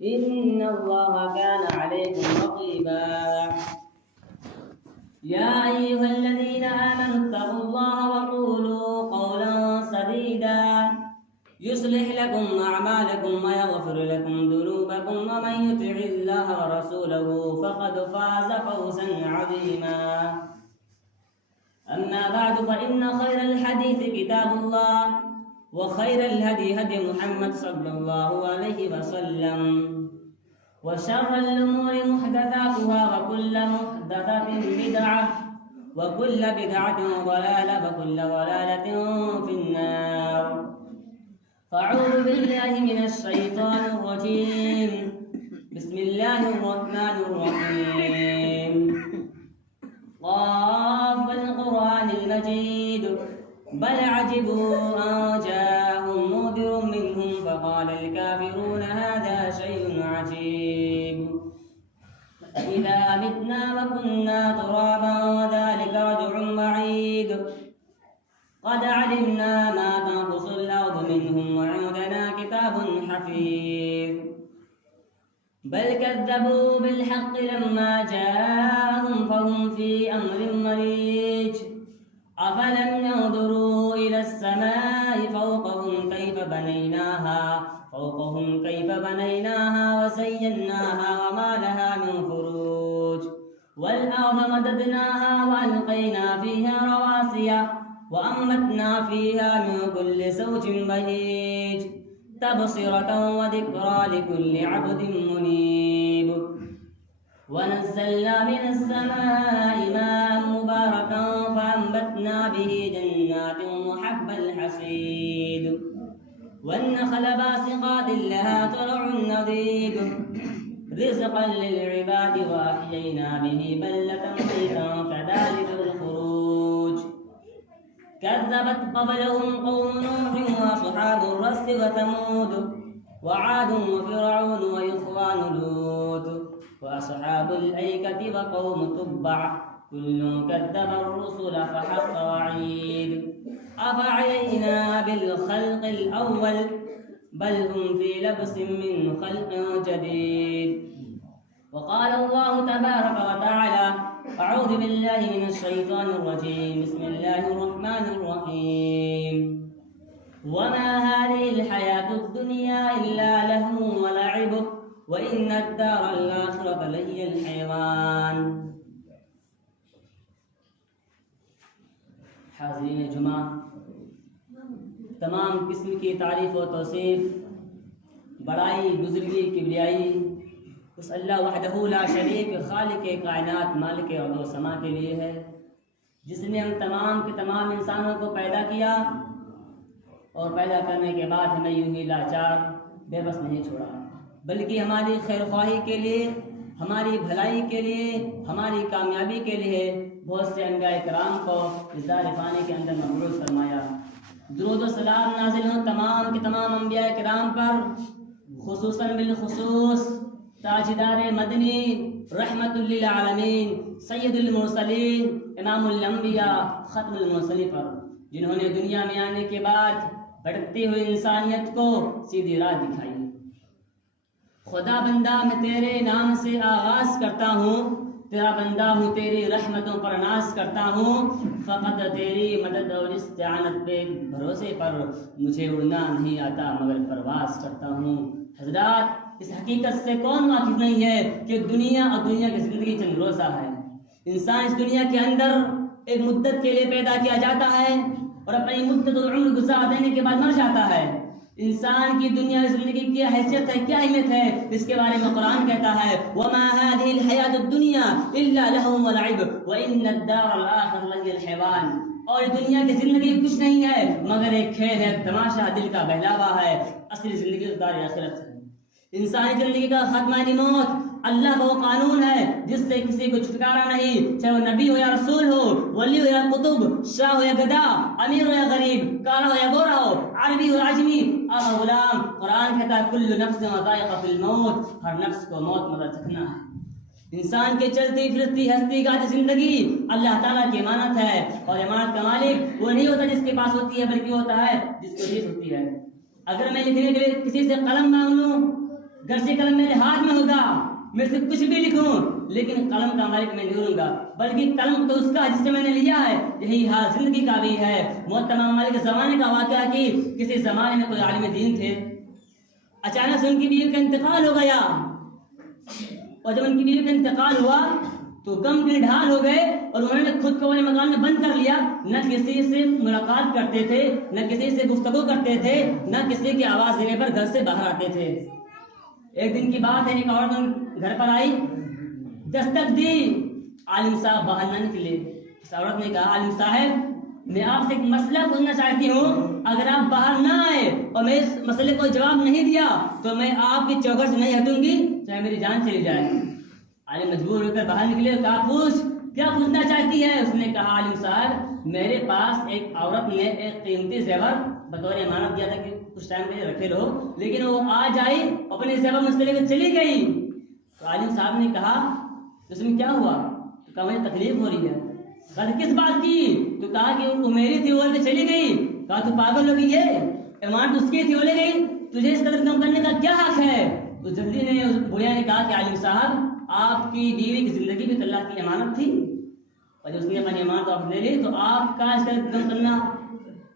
إن الله كان عليكم رقيبا يا أيها الذين آمنوا اتقوا الله وقولوا قولا سديدا يصلح لكم أعمالكم ويغفر لكم ذنوبكم ومن يطع الله ورسوله فقد فاز فوزا عظيما أما بعد فإن خير الحديث كتاب الله وخير الهدي هدي محمد صلى الله عليه وسلم وشر الأمور محدثاتها وكل محدثة بدعة وكل بدعة ضلالة وكل ضلالة في النار فأعوذ بالله من الشيطان الرجيم بسم الله الرحمن الرحيم قاف القرآن المجيد بل عجبوا أن جاءهم منذر منهم فقال الكافرون هذا شيء عجيب إذا متنا وكنا ترابا وذلك رجع بعيد قد علمنا ما تنقص الأرض منهم وعندنا كتاب حفيظ بل كذبوا بالحق لما جاءهم فهم في أمر مريج أفلم ينظروا إلى السماء فوقهم كيف بنيناها وزيناها وما لها من فروج والأرض مددناها وألقينا فيها رواسي وأنبتنا فيها من كل زوج بهيج تبصرة وذكرى لكل عبد منيب ونزلنا من السماء ماء مباركا فأنبتنا به جنات وحب الحصيد والنخل باسقات لها طلع نضيد رزقا للعباد وأحيينا به بلة ميتا كذلك الخروج كذبت قبلهم قوم نوح وأصحاب الرس وثمود وعاد وفرعون وإخوان لوط وأصحاب الأيكة وقوم تبع كل كذب الرسل فحق وعيد أفعينا بالخلق الأول بل هم في لبس من خلق جديد وقال الله تبارك وتعالى أعوذ بالله من الشيطان الرجيم بسم الله الرحمن الرحيم وما هذه الحياة الدنيا إلا لهو ولعب وإن الدار الآخرة لهي الحيوان حاضرین جمعہ، تمام قسم کی تعریف و توصیف، بڑائی، بزرگی، کبریائی اس اللہ وحدہ لا شریک خالق کائنات مالک ارض و سما کے لیے ہے، جس نے ہم تمام کے تمام انسانوں کو پیدا کیا اور پیدا کرنے کے بعد ہمیں یوں ہی لاچار بے بس نہیں چھوڑا، بلکہ ہماری خیر خواہی کے لیے، ہماری بھلائی کے لیے، ہماری کامیابی کے لیے بہت سے انبیاء کرام کو اس دار فانی کے اندر مبعوث فرمایا۔ درود و سلام نازل ہوں تمام کے تمام انبیاء کرام پر، خصوصاً بالخصوص تاجدار مدنی رحمت للعالمین سید المرسلین امام الانبیاء ختم المرسلین پر، جنہوں نے دنیا میں آنے کے بعد بھٹکتی ہوئی انسانیت کو سیدھی راہ دکھائی۔ خدا بندہ میں تیرے نام سے آغاز کرتا ہوں، تیرا بندہ ہوں، تیری رحمتوں پر ناز کرتا ہوں، فقط تیری مدد اور استعانت پہ بھروسے پر مجھے اڑنا نہیں آتا مگر پرواز کرتا ہوں۔ حضرات، اس حقیقت سے کون واقف نہیں ہے کہ دنیا اور دنیا کی زندگی چند روزہ ہے؟ انسان اس دنیا کے اندر ایک مدت کے لیے پیدا کیا جاتا ہے اور اپنی مدت و عمر گزار دینے کے بعد مر جاتا ہے۔ انسان کی دنیا زندگی کی حیثیت ہے، کیا اہمیت ہے، اس کے بارے میں قرآن کہتا ہے وَمَا هَذِهِ الْحَيَاةُ الدُّنْيَا إِلَّا لَهْوٌ وَلَعِبٌ وَإِنَّ الدَّارَ الْآخِرَةَ لَهِيَ الْحَيَوَانُ، اور دنیا کی زندگی کچھ نہیں ہے مگر ایک کھیل ہے، تماشا، دل کا بہلاوا ہے، اصلی زندگی دار آخرت ہے۔ انسانی زندگی کا خاتمہ یعنی موت اللہ کا وہ قانون ہے جس سے کسی کو چھٹکارا نہیں، چاہے وہ نبی ہو یا رسول ہو، ولی ہو یا قطب، شاہ ہو یا گدا، امیر ہو یا غریب، کالا ہو یا گورا ہو، عربی ہو عجمی، آقا غلام۔ قرآن کہتا ہے کل نفس ذائقۃ الموت، ہر نفس کو موت مزہ چکھنا ہے۔ انسان کے چلتی پھرتی ہستی گاتی زندگی اللہ تعالیٰ کی امانت ہے، اور امانت کا مالک وہ نہیں ہوتا جس کے پاس ہوتی ہے بلکہ ہوتا ہے جس کو ریس ہوتی ہے۔ اگر میں لکھنے کے لیے کسی سے قلم مانگ لوں گرچہ قلم میرے ہاتھ میں ہوگا، میں سے کچھ بھی لکھوں، لیکن قلم کا مالک میں نہیں ہوں گا، بلکہ قلم تو اس کا جس سے میں نے لیا ہے۔ یہی حال زندگی کا بھی ہے۔ محترم مالک کے زمانے کا واقعہ کہ کسی زمانے میں کوئی عالم دین تھے، اچانک سے ان کی بیوی کا انتقال ہو گیا، اور جب ان کی بیوی کا انتقال ہوا تو غم کے ڈھال ہو گئے، اور انہوں نے خود کو اپنے مکان میں بند کر لیا۔ نہ کسی سے ملاقات کرتے تھے، نہ کسی سے گفتگو کرتے تھے، نہ کسی کی آواز دینے پر گھر سے باہر آتے تھے۔ ایک دن کی بات ہے، ایک عورت گھر پر آئی، دستک دی، عالم صاحب باہر نہ نکلے۔ اس عورت نے کہا، عالم صاحب میں آپ سے ایک مسئلہ پوچھنا چاہتی ہوں، اگر آپ باہر نہ آئے اور میں اس مسئلے کو جواب نہیں دیا تو میں آپ کی چوکھٹ سے نہیں ہٹوں گی، چاہے میری جان چلی جائے۔ عالم مجبور ہو کر باہر نکلے اور کہا، پوچھ، کیا پوچھنا چاہتی ہے؟ اس نے کہا، عالم صاحب میرے پاس ایک عورت نے ایک قیمتی زیور بطور امانت دیا تھا کہ کچھ ٹائم کے لیے رکھے لو، لیکن وہ آج آئی، اپنے زیور مجھ سے لے کر چلی گئی۔ تو عالم صاحب نے کہا، اس میں کیا ہوا؟ تو کہا، مجھے تکلیف ہو رہی ہے۔ کہا، کس بات کی؟ تو کہا کہ وہ میری تھی، وہ چلی گئی۔ کہا، تو پاگل ہو گئی ہے، امانت اس کی تھی، وہ لے گئی، تجھے اس قدر کم کرنے کا کیا حق ہے؟ تو جلدی نے اس بڑھیا نے کہا کہ عالم صاحب آپ کی بیوی کی زندگی بھی تو اللہ کی امانت تھی، اور جب اس نے اپنی امانت آپ لے لی تو آپ کا اس قدر کم کرنا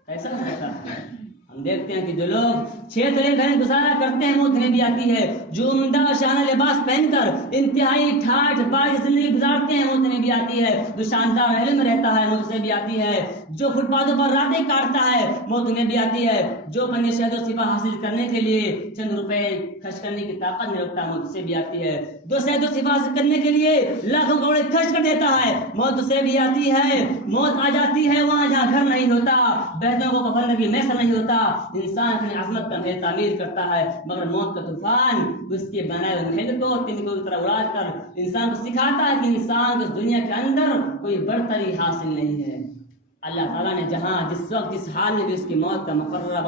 کیسا ہو سکتا ہے؟ ہم دیکھتے ہیں کہ جو لوگ 6 طرح گھر گزارا کرتے ہیں، موت انہیں بھی آتی ہے۔ جو عمدہ شانہ لباس پہن کر انتہائی ٹھاٹھ باٹھ زندگی گزارتے ہیں، موت انہیں بھی آتی ہے۔ جو شاندار علم رہتا ہے، موت سے بھی آتی ہے۔ جو فٹ پاتھوں پر راتیں کاٹتا ہے، موت انہیں بھی آتی ہے۔ جو اپنے شہد و صفا حاصل کرنے کے لیے چند روپے خرچ کرنے کی طاقت نہیں رکھتا، موت سے بھی آتی ہے۔ جو شہد و صفا حاصل کرنے کے لیے لاکھوں کروڑے خرچ کر دیتا ہے، موت سے بھی آتی ہے۔ موت آ جاتی ہے وہاں جہاں گھر نہیں ہوتا، بیٹھنے کو کفن بھی میسر نہیں ہوتا۔ انسان اپنی عظمت کا محل تعمیر کرتا ہے، مگر موت کا طوفان اس کے بنائے ہوئے محل کو تن کو طرح اڑا کر انسان کو سکھاتا ہے کہ انسان کو اس دنیا کے اندر کوئی برتری حاصل نہیں ہے۔ اللہ تعالیٰ نے جہاں جس وقت جس حال میں بھی اس کی موت کا مقررہ